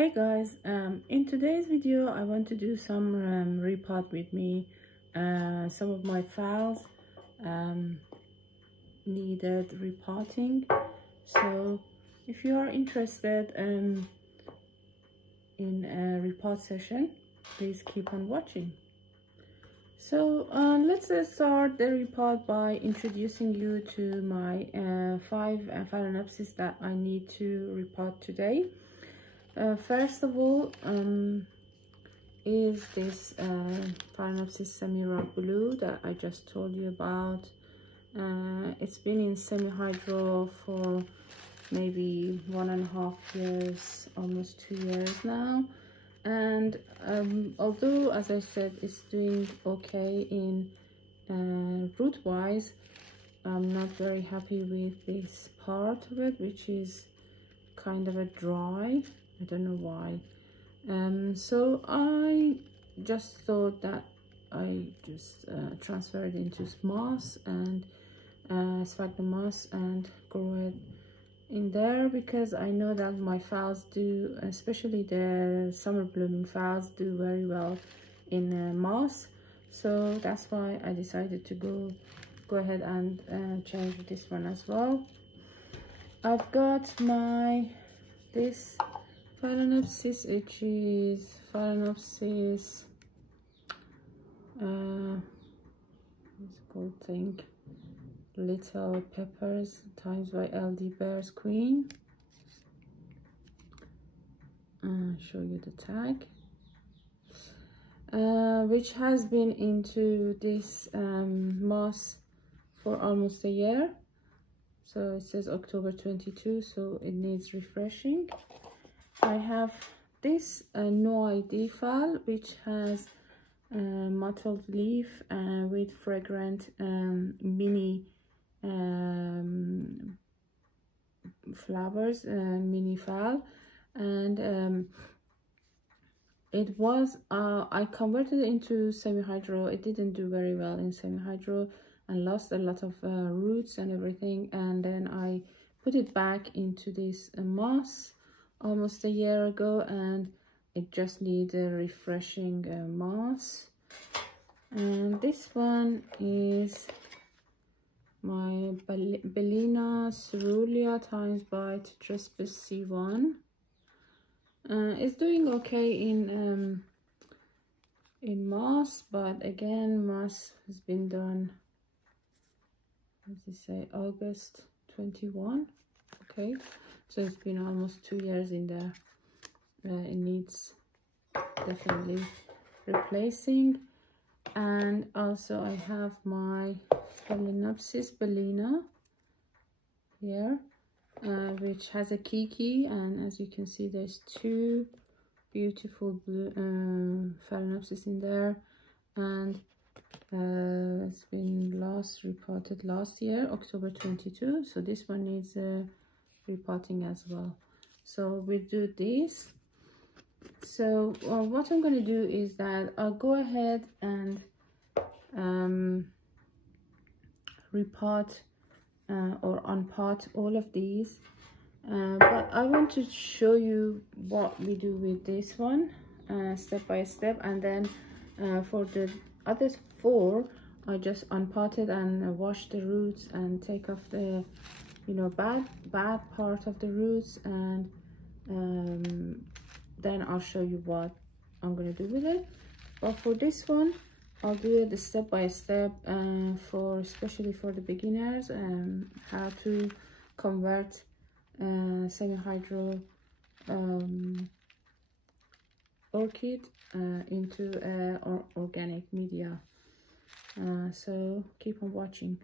Hey guys, in today's video I want to do some repot with me. Some of my phals needed repotting, so if you are interested in a repot session, please keep on watching. So let's start the repot by introducing you to my 5 Phalaenopsis that I need to repot today. First of all, is this Phalaenopsis semi-rock blue that I just told you about. It's been in semi-hydro for maybe 1.5 years, almost 2 years now. And although, as I said, it's doing okay in root-wise, I'm not very happy with this part of it, which is kind of a dry. I don't know why. So I just thought that I just transfer it into moss and sphagnum moss and grow it in there, because I know that my phals do, especially the summer blooming phals, do very well in moss. So that's why I decided to go ahead and change this one as well. I've got this Phalaenopsis, which is Phalaenopsis it's called, I think, Little Peppers times by LD Bears Queen. Show you the tag, which has been into this moss for almost a year. So it says October 22, so it needs refreshing. I have this No ID phal, which has mottled leaf with fragrant mini flowers, mini phal, and it was I converted it into semi-hydro. It didn't do very well in semi-hydro and lost a lot of roots and everything, and then I put it back into this moss almost a year ago, and it just needs a refreshing moss. And this one is my Bellina cerulean times by Tetraspis C1. It's doing okay in moss, but again, moss has been done, as you say, August 21. Okay, so it's been almost 2 years in there. It needs definitely replacing. And also I have my Phalaenopsis Bellina here, which has a kiki, and as you can see, there's 2 beautiful blue Phalaenopsis in there, and it's been repotted last year, October 22. So this one needs repotting as well. So we do this. So what I'm going to do is that I'll go ahead and repot or unpot all of these, but I want to show you what we do with this one step by step, and then for the other 4 I just unpotted and wash the roots and take off the bad part of the roots, and then I'll show you what I'm gonna do with it. But for this one, I'll do it step by step, especially for the beginners, how to convert semi-hydro orchid into organic media. So keep on watching.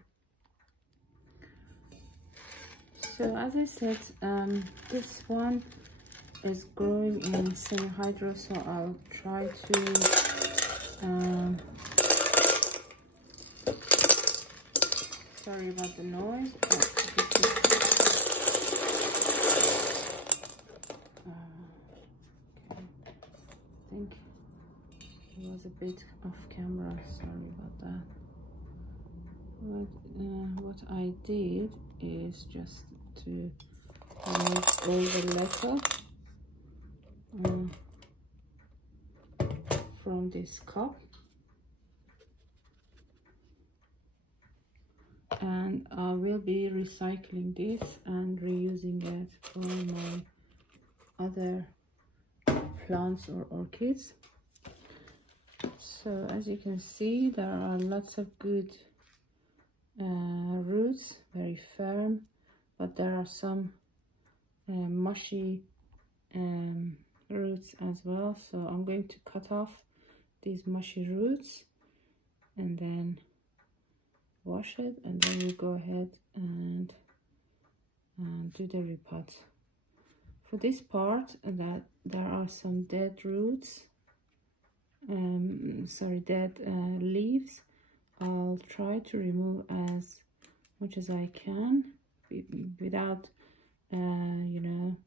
So as I said, this one is growing in semi-hydro, so I'll try to sorry about the noise. Okay. I think it was a bit off camera, sorry about that. What I did is just to remove all the letter. from this cup, and I will be recycling this and reusing it for my other plants or orchids. So as you can see, there are lots of good roots, very firm, but there are some mushy roots as well. So I'm going to cut off these mushy roots and then wash it, and then we'll go ahead and do the repot. For this part, that there are some dead roots, dead leaves. I'll try to remove as much as I can without you know,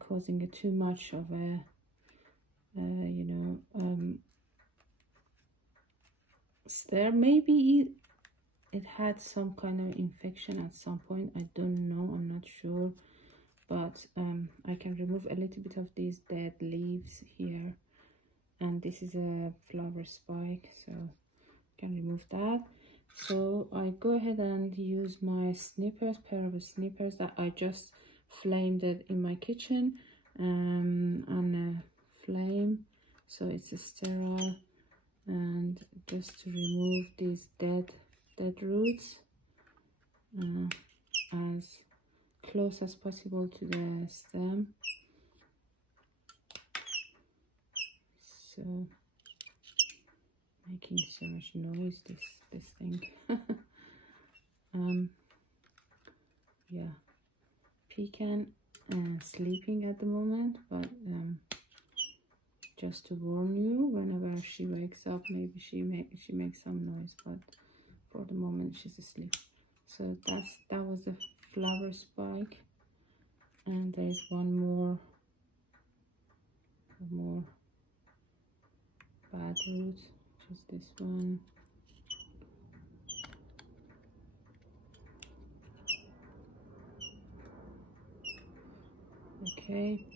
causing it too much of a stir. Maybe it had some kind of infection at some point, I don't know, I'm not sure, but I can remove a little bit of these dead leaves here, and this is a flower spike, so I can remove that. So I go ahead and use my snippers, pair of snippers that I just flamed it in my kitchen on a flame, so it's sterile, and just to remove these dead roots as close as possible to the stem. So making so much noise, this thing. Yeah, Pecan sleeping at the moment, but just to warn you, whenever she wakes up, maybe she makes some noise, but for the moment she's asleep. So that was the flower spike, and there's one more bad root, just this one. Okay,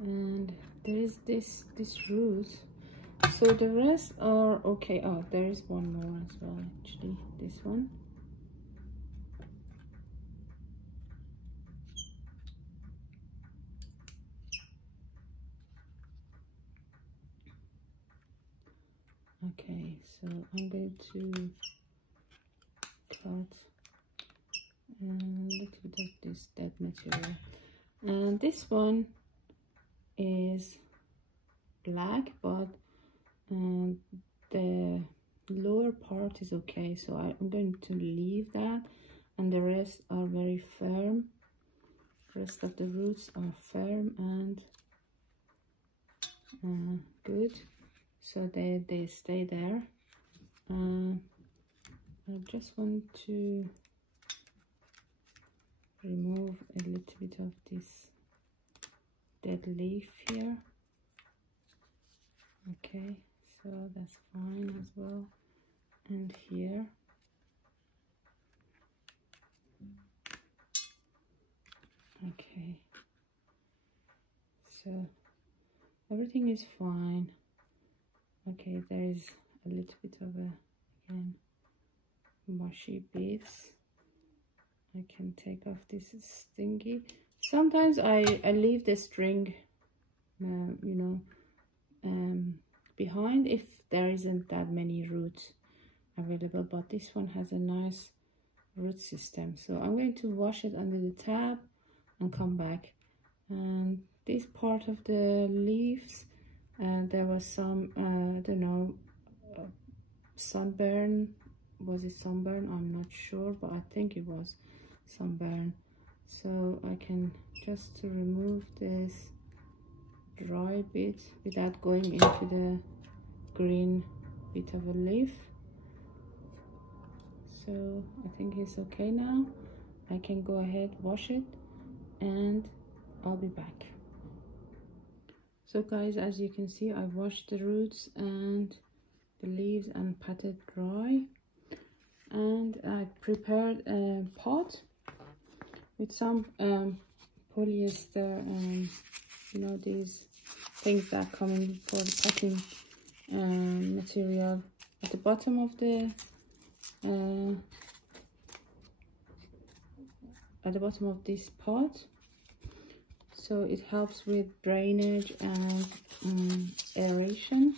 and there is this root. So the rest are okay. Oh, there is one more as well, actually, this one. Okay, so I'm going to cut a little bit of this dead material, and this one is black, but the lower part is okay, so I'm going to leave that, and the rest are very firm. The rest of the roots are firm and good, so they stay there. I just want to remove a little bit of this dead leaf here. Okay, so that's fine as well, and here. Okay, so everything is fine. Okay, there is a little bit of a, again, mushy bits. I can take off this stingy. Sometimes I leave the string behind if there isn't that many roots available, but this one has a nice root system. So I'm going to wash it under the tap and come back. And this part of the leaves, there was some I don't know, sunburn. Was it sunburn? I'm not sure, but I think it was sunburn. So I can just to remove this dry bit without going into the green bit of a leaf. So I think it's okay now. I can go ahead, wash it, and I'll be back. So guys, as you can see, I washed the roots and the leaves and patted dry, and I prepared a pot with some polyester, these things that come in for the potting material at the bottom of the this pot, so it helps with drainage and aeration.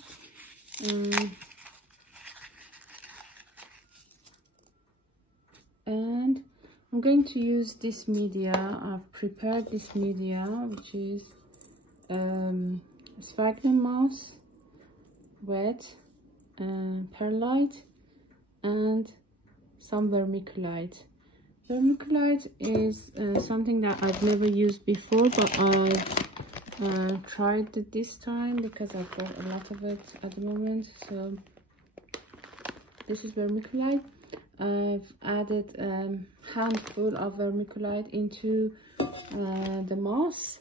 And I'm going to use this media. I've prepared this media, which is sphagnum moss, wet, perlite, and some vermiculite. Vermiculite is something that I've never used before, but I've tried it this time because I've got a lot of it at the moment. So this is vermiculite. I've added a handful of vermiculite into the moss,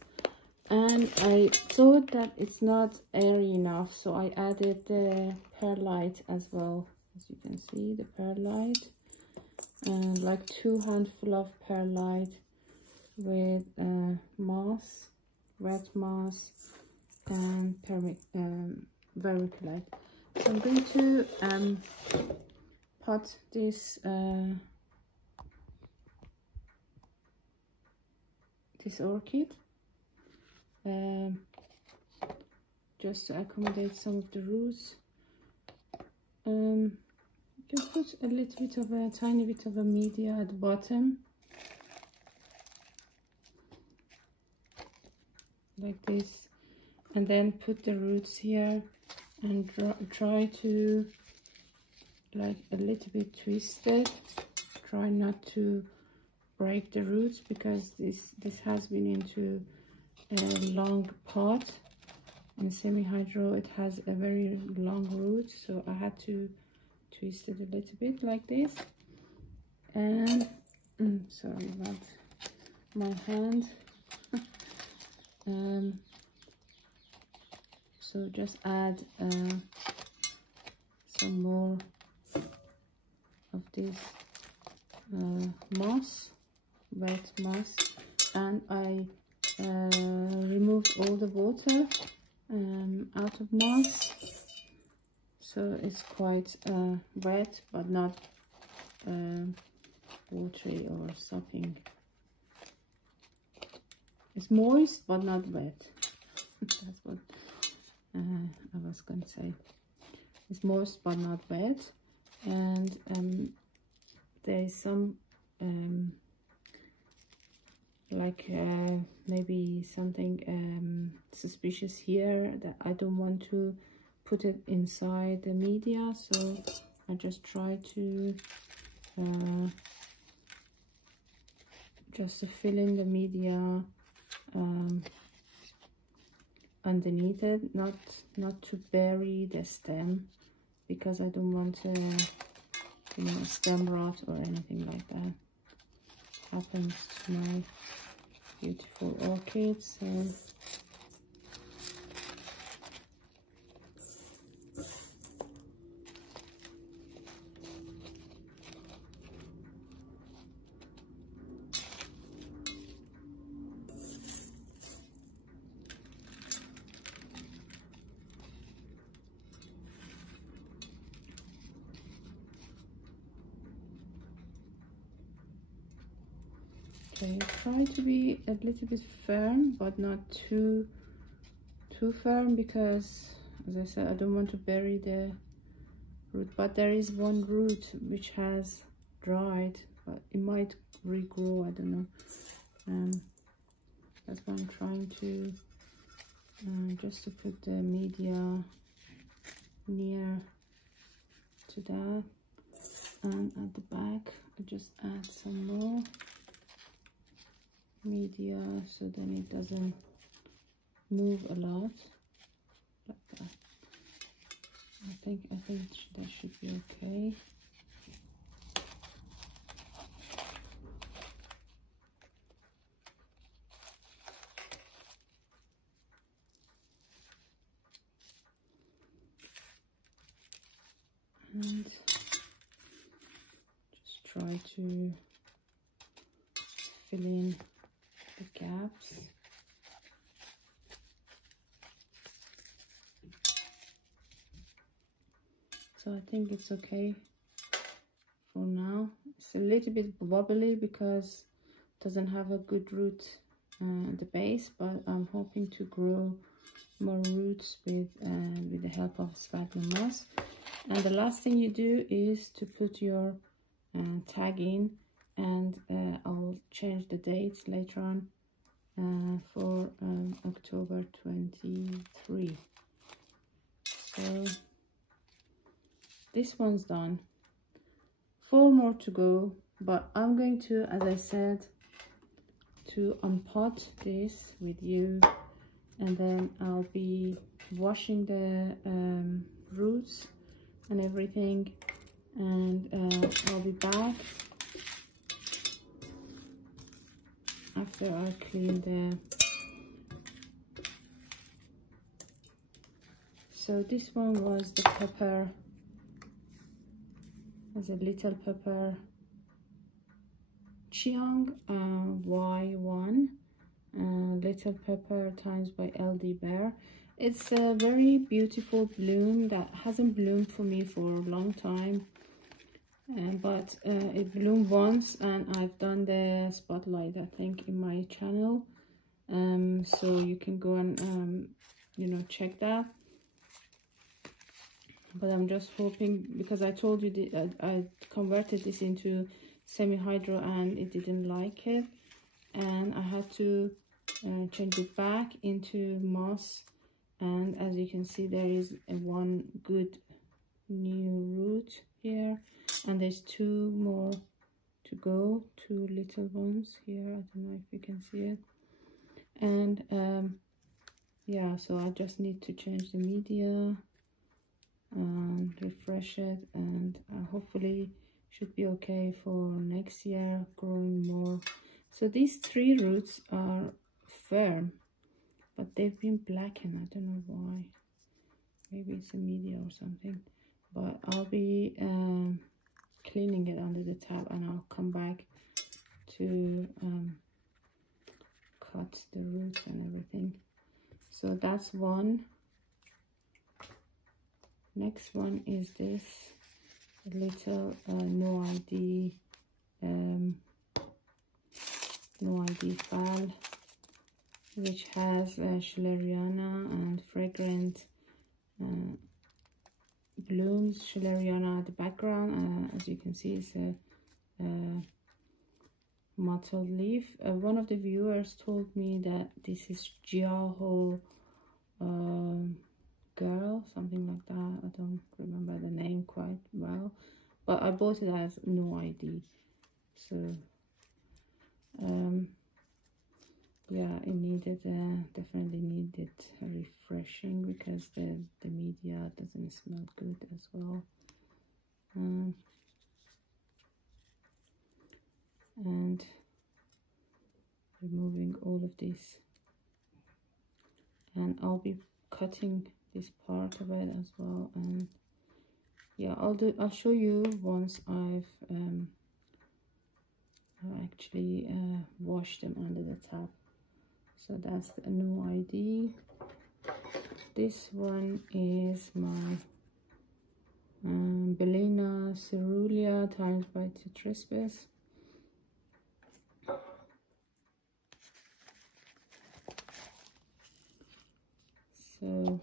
and I thought that it's not airy enough, so I added the perlite as well. As you can see, the perlite, and like 2 handfuls of perlite with moss, wet moss, and vermiculite. So I'm going to pot this orchid just to accommodate some of the roots. You can put a little bit of a tiny bit of a media at the bottom like this, and then put the roots here and try to like a little bit twist it. Try not to break the roots because this has been into a long pot. In semi-hydro it has a very long root, so I had to twist it a little bit like this. And sorry about my hand. So just add some more of this moss, wet moss, and I removed all the water out of moss, so it's quite wet but not watery or sopping. It's moist but not wet. That's what I was going to say. It's moist but not wet, and there is some like maybe something suspicious here that I don't want to put it inside the media, so I just try to fill in the media underneath it, not to bury the stem, because I don't want you know, stem rot or anything like that happens to my beautiful orchids. So okay, try to be a little bit firm but not too firm, because as I said, I don't want to bury the root. But there is one root which has dried, but it might regrow, I don't know. That's why I'm trying to just to put the media near to that, and at the back I just add some more media so then it doesn't move a lot like that. I think that should be okay. And just try to fill in the gaps. So I think it's okay for now. It's a little bit wobbly because it doesn't have a good root at the base, but I'm hoping to grow more roots with the help of sphagnum moss. And the last thing you do is to put your tag in, and I'll change the dates later on for October 23. So this one's done. 4 more to go, but I'm going to, as I said, to unpot this with you, and then I'll be washing the roots and everything, and I'll be back after I clean the... So this one was the pepper, as a little pepper Chiang Y1, little pepper times by LD Bear. It's a very beautiful bloom that hasn't bloomed for me for a long time, but it bloomed once, and I've done the spotlight, I think, in my channel, so you can go and you know, check that. But I'm just hoping, because I told you that I converted this into semi-hydro and it didn't like it, and I had to change it back into moss, and as you can see, there is one good new root here, and there's 2 more to go, 2 little ones here. I don't know if you can see it. And yeah, so I just need to change the media and refresh it, and hopefully should be okay for next year, growing more. So these 3 roots are firm, but they've been blackened. I don't know why. Maybe it's a media or something, but I'll be cleaning it under the tap, and I'll come back to cut the roots and everything. So that's one. Next one is this little no ID phal, which has Schilleriana and fragrant blooms. Schilleriana at the background, as you can see, is a mottled leaf. One of the viewers told me that this is Jiaho girl, something like that. I don't remember the name quite well, but I bought it as no ID. So yeah, it needed definitely needed a refreshing, because the media doesn't smell good as well. And removing all of this, and I'll be cutting this part of it as well. And yeah, I'll show you once I've actually washed them under the tap. So that's the no ID. This one is my Belena cerulean times by Tetrispis. So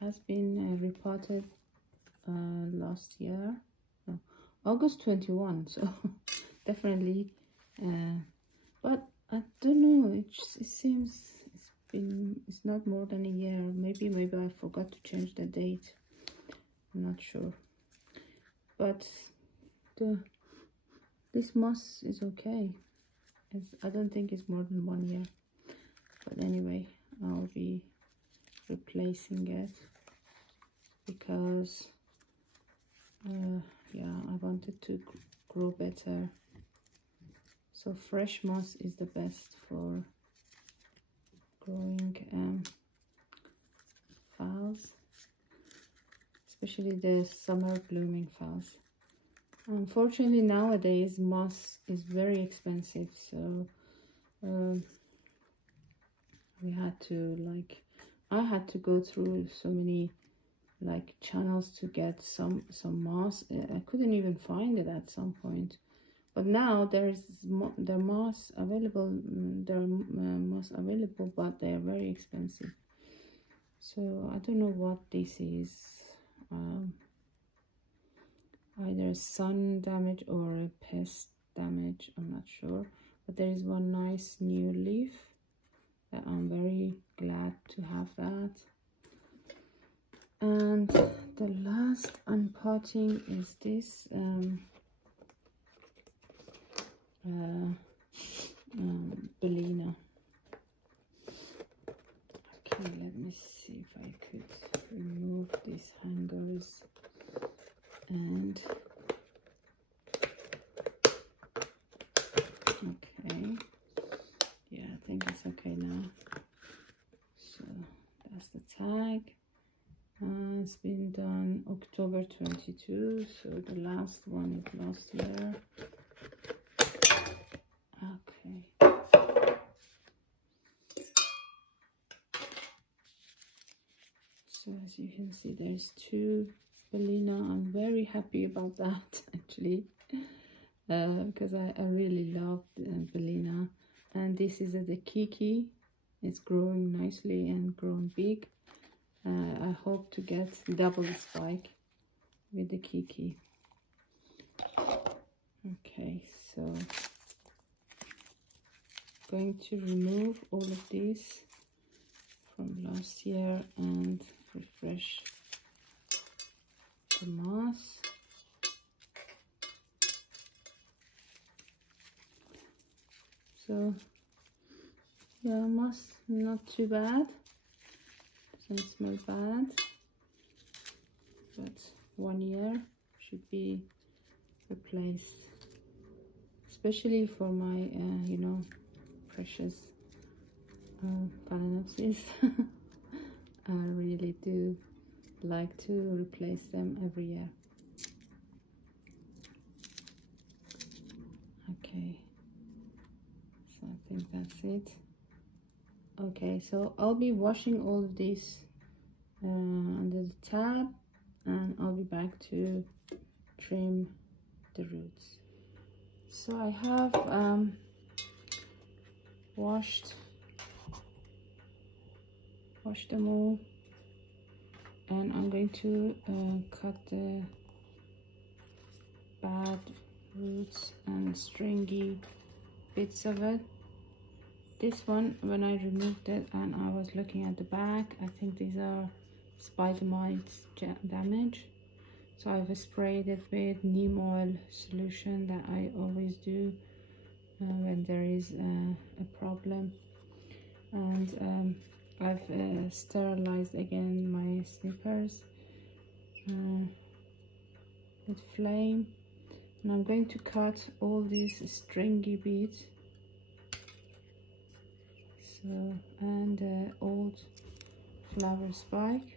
has been repotted last year, no, August 21, so definitely, but I don't know, it seems it's not more than a year. Maybe I forgot to change the date, I'm not sure, but this moss is okay. I don't think it's more than 1 year, but anyway, I'll be replacing it because yeah, I wanted to grow better. So fresh moss is the best for growing phals, especially the summer blooming phals. Unfortunately, nowadays moss is very expensive, so we had to like I had to go through so many like channels to get some moss. I couldn't even find it at some point, but now there's moss available. There are moss available, but they are very expensive. So I don't know what this is. Either sun damage or a pest damage, I'm not sure, but there is one nice new leaf that I'm very glad to have that. And the last unpotting is this Phalaenopsis. Okay, let me see if I could remove these hangers. And okay, yeah, I think it's okay now. So that's the tag. It's been done October 22, so the last one is last year. Okay. So as you can see, there's 2 Phalaenopsis. I'm very happy about that actually, because I really love Phalaenopsis. And this is the Kiki. It's growing nicely and grown big. I hope to get double spike with the Kiki. Okay, so going to remove all of these from last year and refresh the moss. So yeah, moss not too bad, doesn't smell bad, but 1 year should be replaced, especially for my you know, precious Phalaenopsis. I really do like to replace them every year. Okay, so I think that's it. Okay, so I'll be washing all of these under the tab, and I'll be back to trim the roots. So I have washed them all, and I'm going to cut the bad roots and stringy bits of it. This one, when I removed it and I was looking at the back, I think these are spider mites damage. So I've sprayed it with neem oil solution that I always do when there is a problem. And I've sterilized again my snippers with flame, and I'm going to cut all these stringy beads. So, and old flower spike.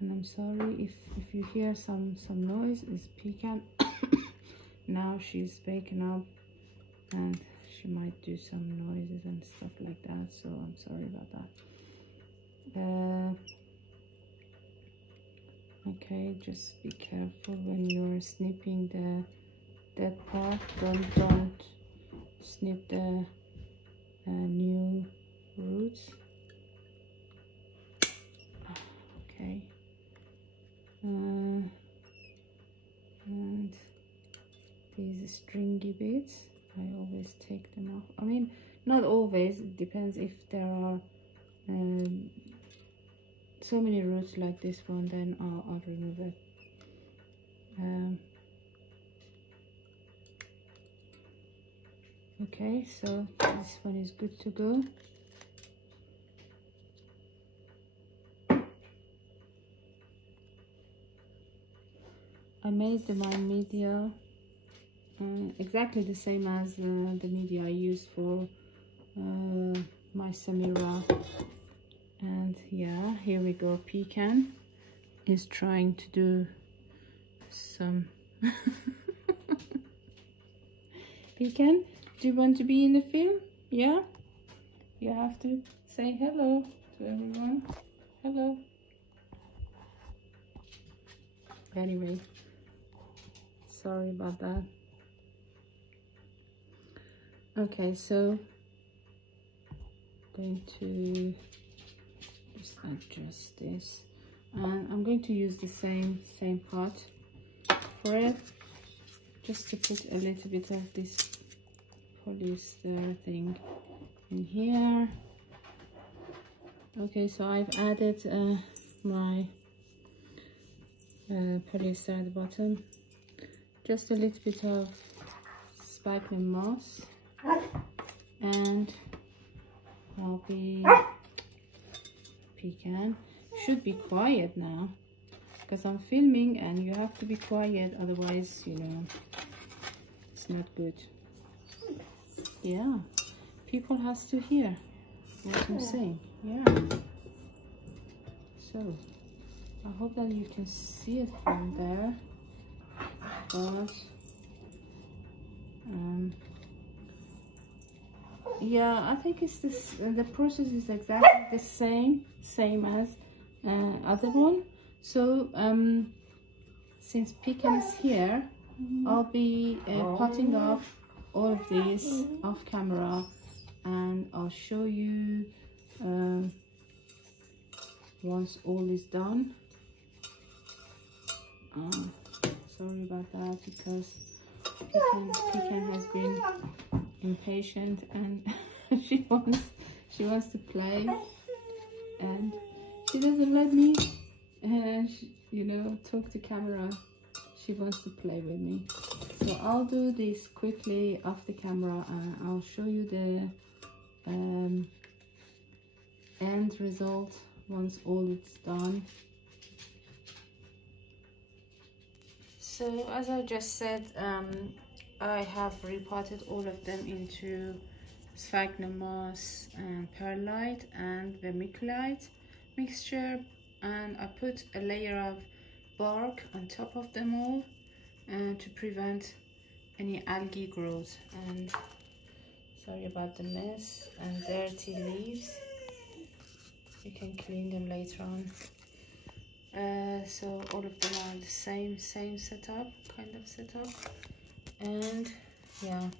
And I'm sorry if you hear some noise, it's pecan. Now she's waking up and she might do some noises and stuff like that, so I'm sorry about that. Okay, just be careful when you're snipping the dead part. Don't snip the new roots. Okay. And these stringy bits, I always take them off. I mean, not always, it depends. If there are so many roots like this one, then I'll remove it. Okay, so this one is good to go. I made my media exactly the same as the media I used for my Samira. And yeah, here we go. Pecan is trying to do some Pecan, do you want to be in the film? Yeah, you have to say hello to everyone. Hello. Anyway, sorry about that. Okay, so I'm going to just adjust this, and I'm going to use the same pot for it, just to put a little bit of this polyester thing in here. Okay, so I've added my polyester at the bottom, just a little bit of sphagnum moss, and I'll be pecan. Should be quiet now because I'm filming and you have to be quiet, otherwise, you know, it's not good. Yeah, people has to hear what I'm saying. Yeah, so I hope that you can see it from there, but yeah, I think it's this. The process is exactly the same as other one. So since pecan is here, I'll be potting up all of these off camera, and I'll show you once all is done. Sorry about that, because pecan has been impatient and she wants to play, and she doesn't let me you know, talk to camera. She wants to play with me, so I'll do this quickly off the camera and I'll show you the end result once all it's done. So as I just said, I have repotted all of them into sphagnum moss and perlite and vermiculite mixture, and I put a layer of bark on top of them all to prevent any algae growth. And sorry about the mess and dirty leaves, you can clean them later on. So all of them are the same setup, kind of setup. And yeah,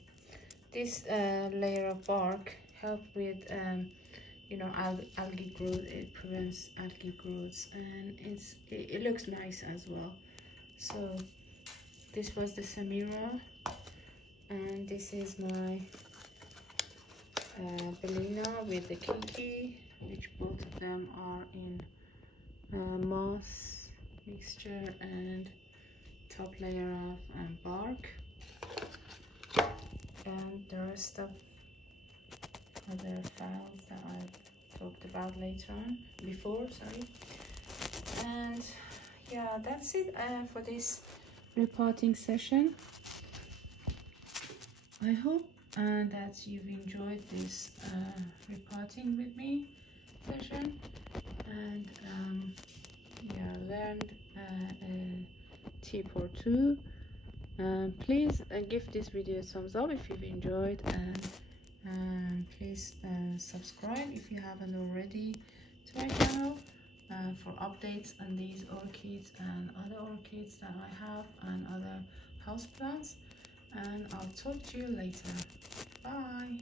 this layer of bark help with you know, algae growth. It prevents algae growth, and it looks nice as well. So this was the Samira, and this is my Bellina with the Kiki, which both of them are in moss mixture and top layer of bark, and the rest of other phals that I talked about before, sorry. And yeah, that's it for this repotting session. I hope that you've enjoyed this repotting with me session, and yeah, learned a tip or two. Please give this video a thumbs up if you've enjoyed, and please subscribe if you haven't already to my channel for updates on these orchids and other orchids that I have and other houseplants. And I'll talk to you later. Bye.